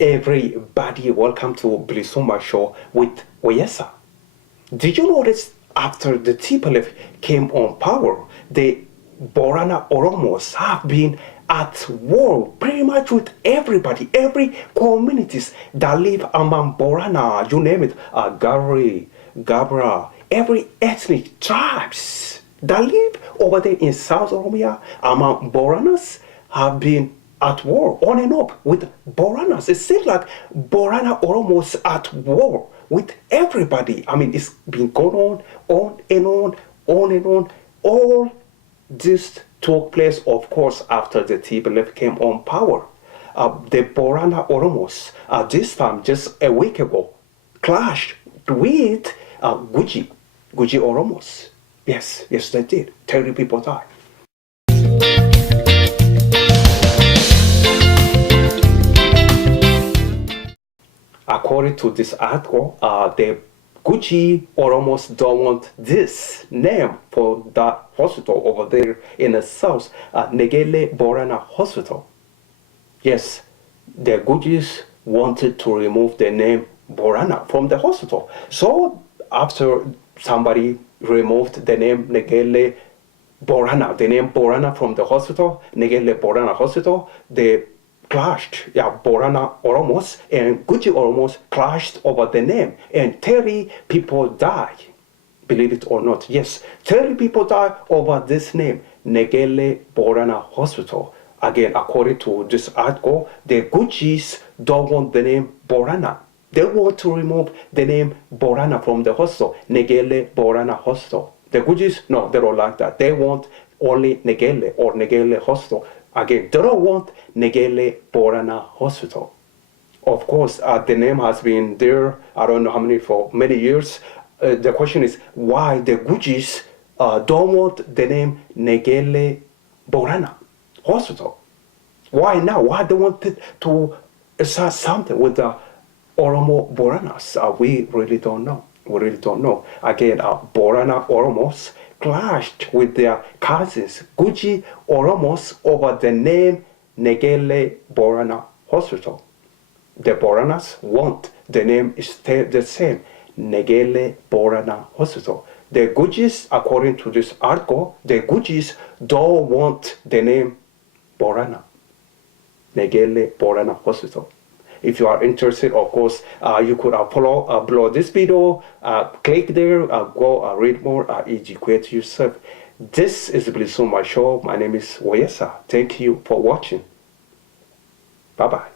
Everybody, welcome to bilisummaashow with Oyesa. Did you notice after the TPLF came on power, the Borana Oromos have been at war pretty much with everybody, every communities that live among Borana, you name it, Gari, Gabra, every ethnic tribes that live over there in South Oromia among Boranas have been at war on and off with Boranas. It seems like Borana Oromos at war with everybody. I mean, it's been going on and on and on. All this took place, of course, after the TPLF came on power. The Borana Oromos, this time, just a week ago, clashed with Gujii Oromos. Yes, they did. 30 people died. According to this article, the Gujii Oromos don't want this name for the hospital over there in the south, Negele Borana Hospital. Yes, the Gujiis wanted to remove the name Borana from the hospital. So after somebody removed the name Negele Borana, the name Borana from the hospital, Negele Borana Hospital, they clashed. Borana Oromos and Gujii Oromos clashed over the name, and 30 people died. Believe it or not, yes, 30 people died over this name, Negele Borana Hospital. Again, according to this article, the Gujiis don't want the name Borana. They want to remove the name Borana from the hospital, Negele Borana Hospital. The Gujiis, no, they don't like that. They want only Negele or Negele Hospital. Again, they don't want Negele Borana Hospital. Of course, the name has been there, I don't know how many, for many years. The question is why the Gujiis don't want the name Negele Borana Hospital. Why now? Why they wanted to start something with the Oromo Boranas? We really don't know. We really don't know. Again, Borana Oromos clashed with their cousins, Gujii Oromos, over the name Negele Borana Hospital. The Boranas want the name stay the same, Negele Borana Hospital. The Gujiis, according to this article, the Gujiis don't want the name Borana, Negele Borana Hospital. If you are interested, of course, you could follow below this video, click there, go read more, educate yourself. This is bilisummaashow. My name is Oyesa. Thank you for watching. Bye-bye.